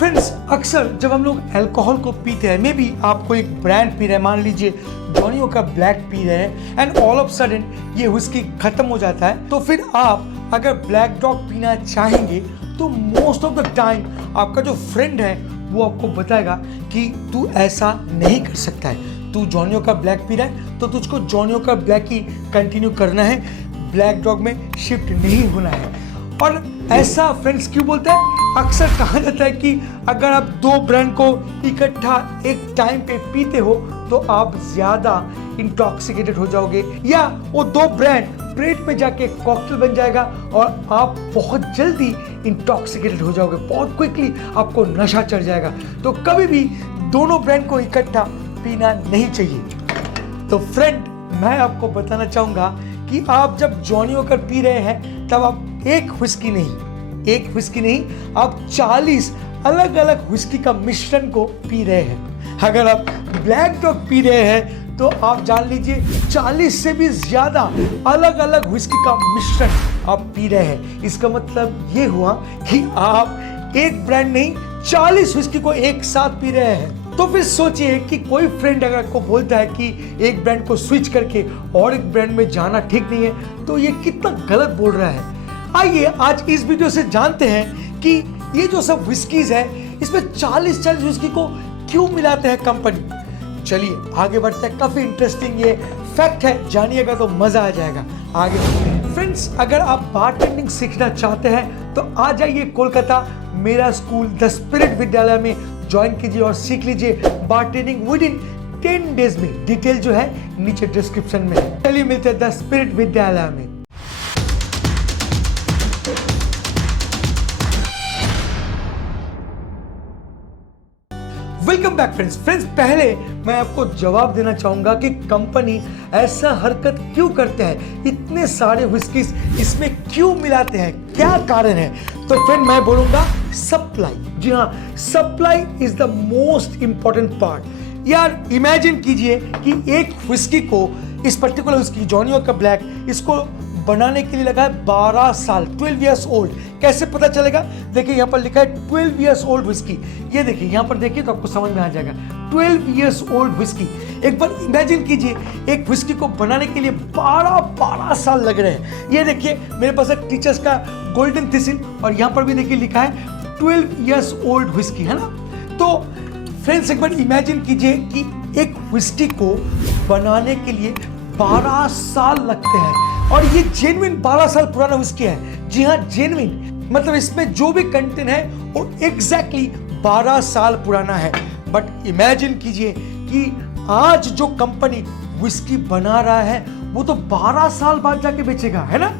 Friends, अक्सर जब हम लोग अल्कोहल को पीते हैं, मे बी आपको एक ब्रांड पी रहे हैं, मान लीजिए जॉनी वॉकर ब्लैक पी रहे हैं एंड ऑल ऑफ सडन ये व्हिस्की खत्म हो जाता है, तो फिर आप अगर ब्लैक डॉग पीना चाहेंगे तो मोस्ट ऑफ द टाइम आपका जो फ्रेंड है वो आपको बताएगा कि तू ऐसा नहीं कर सकता है, तू जॉनी वॉकर ब्लैक पी रहा है तो तुझको जॉनी वॉकर ब्लैक ही कंटिन्यू करना है, ब्लैक डॉग में शिफ्ट नहीं होना है। और ऐसा फ्रेंड्स क्यों बोलता है? अक्सर कहा जाता है कि अगर आप दो ब्रांड को इकट्ठा एक टाइम पे पीते हो तो आप ज्यादा इंटॉक्सिकेटेड हो जाओगे, या वो दो ब्रांड ब्रेड में जाके कॉकटेल बन जाएगा और आप बहुत जल्दी इंटॉक्सिकेटेड हो जाओगे, बहुत क्विकली आपको नशा चढ़ जाएगा। तो कभी भी दोनों ब्रांड को इकट्ठा पीना नहीं चाहिए। तो फ्रेंड, मैं आपको बताना चाहूंगा कि आप जब जॉनी वॉकर पी रहे हैं तब आप एक व्हिस्की नहीं आप 40 अलग अलग व्हिस्की का मिश्रण को पी रहे हैं। अगर आप ब्लैक डॉग पी रहे हैं तो आप जान लीजिए 40 से भी ज्यादा अलग अलग व्हिस्की का मिश्रण आप पी रहे हैं। इसका मतलब ये हुआ कि आप एक ब्रांड नहीं 40 व्हिस्की को एक साथ पी रहे हैं। तो फिर सोचिए कि कोई फ्रेंड अगर आपको बोलता है कि एक ब्रांड को स्विच करके और एक ब्रांड में जाना ठीक नहीं है तो ये कितना गलत बोल रहा है। आइए आज इस वीडियो से जानते हैं कि ये जो सब व्हिस्कीज है इसमें 40 व्हिस्की को क्यों मिलाते हैं कंपनी। चलिए आगे बढ़ते हैं, काफी इंटरेस्टिंग ये फैक्ट है, जानिएगा तो मजा आ जाएगा। आगे बढ़ते हैं फ्रेंड्स, अगर आप बारटेंडिंग सीखना चाहते हैं तो आ जाइए कोलकाता मेरा स्कूल द स्पिरिट विद्यालय में ज्वाइन कीजिए और सीख लीजिए बारटेंडिंग विद इन 10 डेज में। डिटेल जो है नीचे डिस्क्रिप्शन में है। चलिए मिलते हैं द स्पिरिट विद्यालय में। Welcome back friends. पहले मैं आपको जवाब देना चाहूंगा कि कंपनी ऐसा हरकत क्यों करते हैं, इतने सारे व्हिस्कीज इसमें क्यों मिलाते हैं, क्या कारण है? तो फ्रेंड मैं बोलूंगा सप्लाई। जी हाँ, supply is the most important part. यार इमेजिन कीजिए कि एक व्हिस्की को, इस particular whisky Johnny walker black, इसको बनाने के लिए लगा है 12 साल, 12 इयर्स ओल्ड। कैसे पता चलेगा? देखिए यहाँ पर लिखा है 12 इयर्स ओल्ड व्हिस्की। ये देखिए यहाँ पर देखिए तो आपको समझ में आ जाएगा 12 इयर्स ओल्ड व्हिस्की। एक बार इमेजिन कीजिए एक व्हिस्की को बनाने के लिए 12 साल लग रहे हैं। ये देखिए मेरे पास एक टीचर्स का गोल्डन थिसिल और यहाँ पर भी देखिए लिखा है 12 इयर्स ओल्ड व्हिस्की, है ना। तो फ्रेंड्स एक बार इमेजिन कीजिए कि एक व्हिस्की को बनाने के लिए 12 साल लगते हैं और ये जेन्युइन 12 साल पुराना व्हिस्की है। जी हाँ, जेन्युइन मतलब इसमें जो भी कंटेंट है वो एग्जैक्टली 12 साल पुराना है। बट इमेजिन कीजिए कि आज जो कंपनी व्हिस्की बना रहा है वो तो 12 साल बाद जाके बेचेगा, है ना।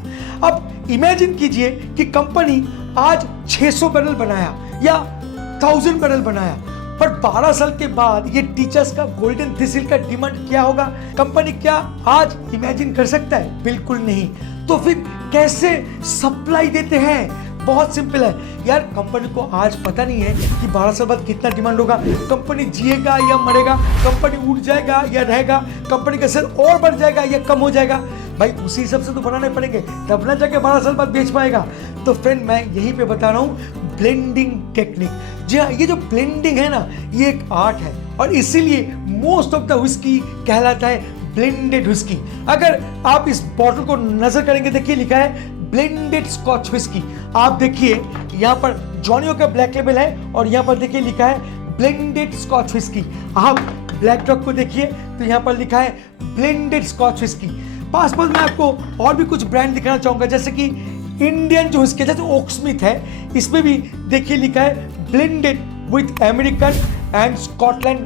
अब इमेजिन कीजिए कि कंपनी आज 600 बैरल बनाया या 1000 बैरल बनाया, पर 12 साल के बाद ये टीचर्स का गोल्डन थिसिल का डिमांड क्या होगा? कंपनी क्या आज इमेजिन कर सकता है? बिल्कुल नहीं। तो फिर कैसे सप्लाई देते हैं? बहुत सिंपल है यार, कंपनी को आज पता नहीं है कि 12 साल बाद कितना डिमांड होगा, कंपनी जिएगा या मरेगा, कंपनी उठ जाएगा या रहेगा, कंपनी का सेल और बढ़ जाएगा या कम हो जाएगा। भाई उसी हिसाब से तो बनाने पड़ेंगे, तब ना जाके 12 साल बाद बेच पाएगा। तो फ्रेंड मैं यहीं पे बता रहा हूँ ब्लेंडिंग टेक्निक। जी हाँ, ये जो ब्लेंडिंग है ना ये एक आर्ट है और इसीलिए मोस्ट ऑफ द व्हिस्की कहलाता है ब्लेंडेड व्हिस्की। अगर आप इस बॉटल को नजर करेंगे, देखिए लिखा है ब्लेंडेड स्कॉच व्हिस्की। आप देखिए यहाँ पर जॉनी वॉकर ब्लैक लेबल है और यहाँ पर देखिए लिखा है ब्लेंडेड स्कॉच व्हिस्की। आप ब्लैक डॉग को देखिए तो यहाँ पर लिखा है ब्लेंडेड स्कॉच व्हिस्की। पास मैं आपको और भी कुछ ब्रांड दिखाना चाहूंगा, जैसे कि इंडियन जो व्हिस्की जैसे ओकस्मिथ है, इसमें भी देखिए लिखा है blended with American and Scotland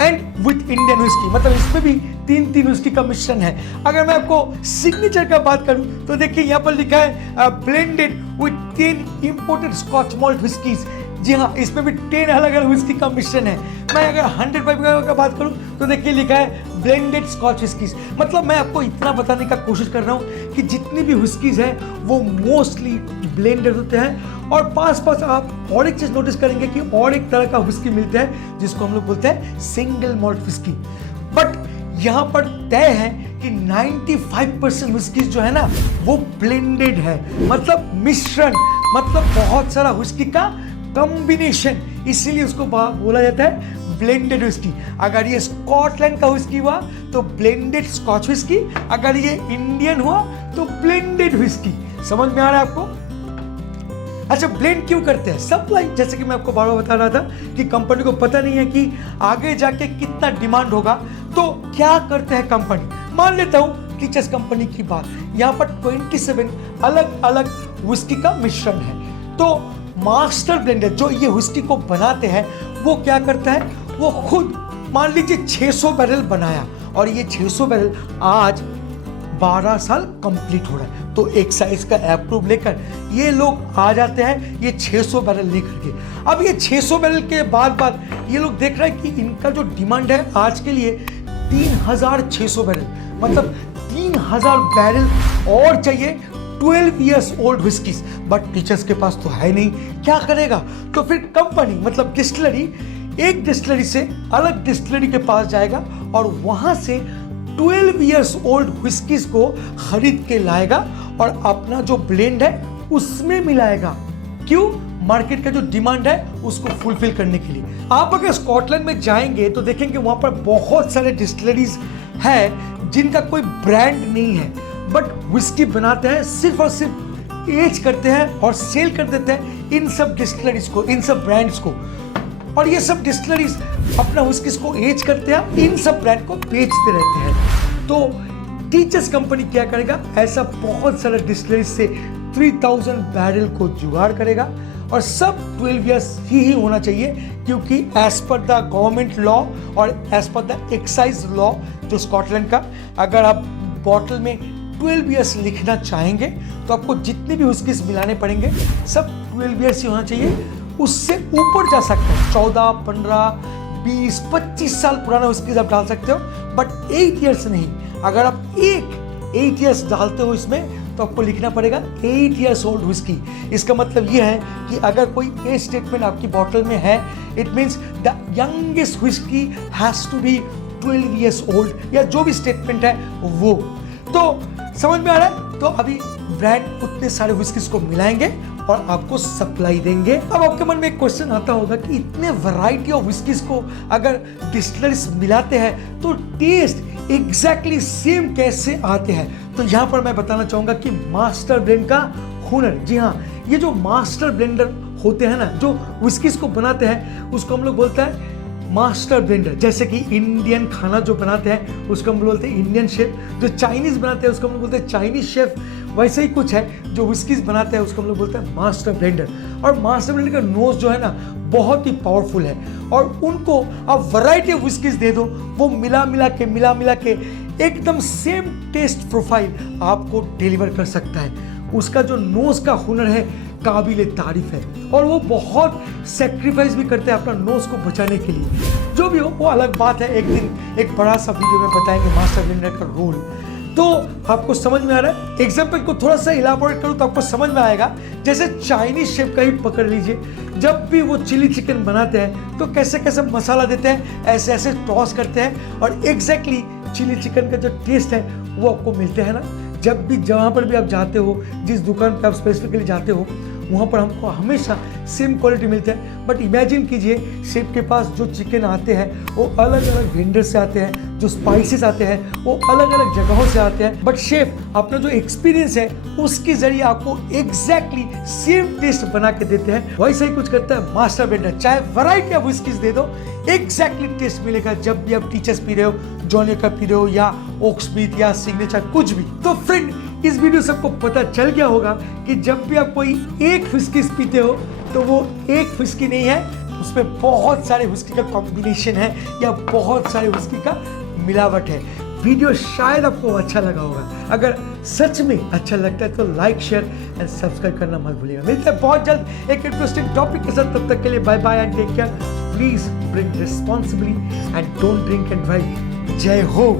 and with Indian whisky, मतलब इसमें भी 3 व्हिस्की का मिश्रण है। अगर मैं आपको सिग्नेचर का बात करूं तो देखिए यहाँ पर लिखा है blended with 10 imported scotch malt whiskies. जी हाँ, इसमें भी 10 अलग अलग व्हिस्की का मिश्रण है। मैं अगर 100% का बात करूं तो देखिए लिखा है ब्लेंडेड स्कॉच व्हिस्कीज। मतलब मैं आपको इतना बताने का कोशिश कर रहा हूं कि जितनी भी व्हिस्कीज है वो मोस्टली ब्लेंडेड होते हैं। और पास आप और एक चीज नोटिस करेंगे कि और एक तरह का व्हिस्की मिलता है जिसको हम लोग बोलते हैं सिंगल मॉल्ट व्हिस्की। बट यहाँ पर तय है कि 95% व्हिस्कीज जो है ना वो ब्लेंडेड है, मतलब मिश्रण, मतलब बहुत सारा व्हिस्की का कॉम्बिनेशन, इसीलिए उसको बोला जाता है ब्लेंडेड विस्की। अगर ये स्कॉटलैंड का विस्की हुआ तो ब्लेंडेड स्कॉच विस्की, अगर ये इंडियन हुआ तो ब्लेंडेड विस्की। समझ में आ रहा है आपको? अच्छा, ब्लेंड क्यों करते हैं? सप्लाई, जैसे कि मैं आपको बार बार बता रहा था कि कंपनी को पता नहीं है कि आगे जाके कितना डिमांड होगा, तो क्या करते हैं कंपनी। मान लेता हूं टीचर्स कंपनी की बात, यहाँ पर 27 अलग अलग विस्की का मिश्रण है, तो मास्टर ब्लेंडर जो ये विस्की को बनाते हैं वो क्या करता है, वो खुद मान लीजिए 600 बैरल बनाया और ये 600 बैरल आज 12 साल कंप्लीट हो रहा है, तो एक्साइज का अप्रूव लेकर ये लोग आ जाते हैं ये 600 बैरल लेकर के। अब ये 600 बैरल के बाद ये लोग देख रहे हैं कि इनका जो डिमांड है आज के लिए 3600 बैरल, मतलब 3000 बैरल और चाहिए 12 years old whiskeys. But teachers के पास तो है नहीं, क्या करेगा? तो फिर कंपनी मतलब डिस्टिलरी एक डिस्टिलरी से अलग डिस्टिलरी के पास जाएगा और वहां से 12 इयर्स ओल्ड विस्कीज को खरीद के लाएगा और अपना जो ब्लेंड है उसमें मिलाएगा। क्यों? मार्केट का जो डिमांड है उसको फुलफिल करने के लिए। आप अगर स्कॉटलैंड में जाएंगे तो देखेंगे वहां पर बहुत सारे डिस्टिलरीज है जिनका कोई ब्रांड नहीं है, बट विस्की बनाते हैं, सिर्फ और सिर्फ एज करते हैं और सेल कर देते हैं इन सब डिस्टिलरीज को, इन सब ब्रांड्स को। और ये सब डिस्टिलरीज अपना विस्की को एज करते हैं, इन सब ब्रांड को बेचते रहते हैं। तो टीचर्स कंपनी क्या करेगा, ऐसा बहुत सारे डिस्टिलरीज से 3000 बैरल को जुगाड़ करेगा और सब 12 इयर्स ही होना चाहिए, क्योंकि as per the government law और as per the excise law जो स्कॉटलैंड का, अगर आप बॉटल में 12 इयर्स लिखना चाहेंगे तो आपको जितने भी विस्कीज मिलाने पड़ेंगे सब 12 इयर्स ही होना चाहिए। उससे ऊपर जा सकते हैं, 14, 15, 20, 25 साल पुराना विस्कीज आप डाल सकते हो, बट 8 इयर्स नहीं। अगर आप 8 इयर्स डालते हो इसमें तो आपको लिखना पड़ेगा 8 इयर्स ओल्ड विस्की। इसका मतलब यह है कि अगर कोई एज स्टेटमेंट आपकी बॉटल में है, it means the youngest whisky has to be 12 years old, या जो भी स्टेटमेंट है वो। तो समझ में आ रहा है? तो अभी ब्रांड उतने सारे विस्कीज को मिलाएंगे और आपको सप्लाई देंगे। अब आपके मन में एक क्वेश्चन आता होगा कि इतने वैरायटी ऑफ विस्कीज को अगर डिस्टिलरीज मिलाते हैं तो टेस्ट एग्जैक्टली सेम कैसे आते हैं? तो यहाँ पर मैं बताना चाहूंगा कि मास्टर ब्लेंड का हुनर, जी हाँ, ये जो मास्टर ब्लेंडर होते हैं ना, जो विस्कीज को बनाते हैं, उसको हम लोग बोलते हैं मास्टर ब्लेंडर। जैसे कि इंडियन खाना जो बनाते हैं उसको हम बोलते हैं इंडियन शेफ, जो चाइनीज बनाते हैं उसको हम लोग बोलते हैं चाइनीज शेफ। वैसे ही कुछ है जो विस्कीज बनाते हैं उसको हम लोग बोलते हैं मास्टर ब्लेंडर। और मास्टर ब्लेंडर का नोज जो है ना बहुत ही पावरफुल है, और उनको आप वैरायटी ऑफ विस्कीज दे दो, वो मिला मिला के एकदम सेम टेस्ट प्रोफाइल आपको डिलीवर कर सकता है। उसका जो नोज का हुनर है काबिल तारीफ है, और वो बहुत सेक्रीफाइस भी करते हैं अपना नोज को बचाने के लिए। जो भी हो वो अलग बात है, एक दिन एक बड़ा सा वीडियो में बताएंगे मास्टर ब्लेंडर का रोल। तो आपको समझ में आ रहा है? एग्जाम्पल को थोड़ा सा इलाबोरेट करूँ तो आपको समझ में आएगा। जैसे चाइनीज शेफ का ही पकड़ लीजिए, जब भी वो चिली चिकन बनाते हैं तो कैसे कैसे मसाला देते हैं, ऐसे ऐसे टॉस करते हैं, और एग्जैक्टली चिली चिकन का जो टेस्ट है वो आपको मिलते हैं ना। जब भी जहाँ पर भी आप जाते हो, जिस दुकान पे आप स्पेसिफिकली जाते हो, वहाँ पर हमको हमेशा सेम क्वालिटी मिलते हैं। बट इमेजिन कीजिए शेफ के पास जो चिकन आते हैं वो अलग अलग वेंडर से आते हैं, जो स्पाइसेस आते हैं वो अलग अलग जगहों से आते हैं, बट शेफ अपना जो एक्सपीरियंस है उसके जरिए आपको एग्जैक्टली सेम टेस्ट बना के देते हैं। वैसा ही कुछ करता है मास्टर ब्लेंडर। चाहे वैरायटी ऑफ विस्कीज दे दो, एग्जैक्टली टेस्ट मिलेगा जब भी आप टीचर्स पी रहे हो, जॉनी का पी रहे हो, या ओक्सबीट या सिग्नेचर, कुछ भी। तो फ्रेंड, इस वीडियो से आपको पता चल गया होगा कि जब भी आप कोई एक विस्की पीते हो तो वो एक विस्की नहीं है, उसमें बहुत सारे विस्की का कॉम्बिनेशन है या बहुत सारे विस्की का मिलावट है। वीडियो शायद आपको अच्छा लगा होगा। अगर सच में अच्छा लगता है तो लाइक, शेयर एंड सब्सक्राइब करना मत भूलिएगा। मिलते हैं बहुत जल्द एक इंटरेस्टिंग टॉपिक के साथ। तब तक के लिए bye bye and take care. Please drink responsibly and don't drink and drive. जय हो।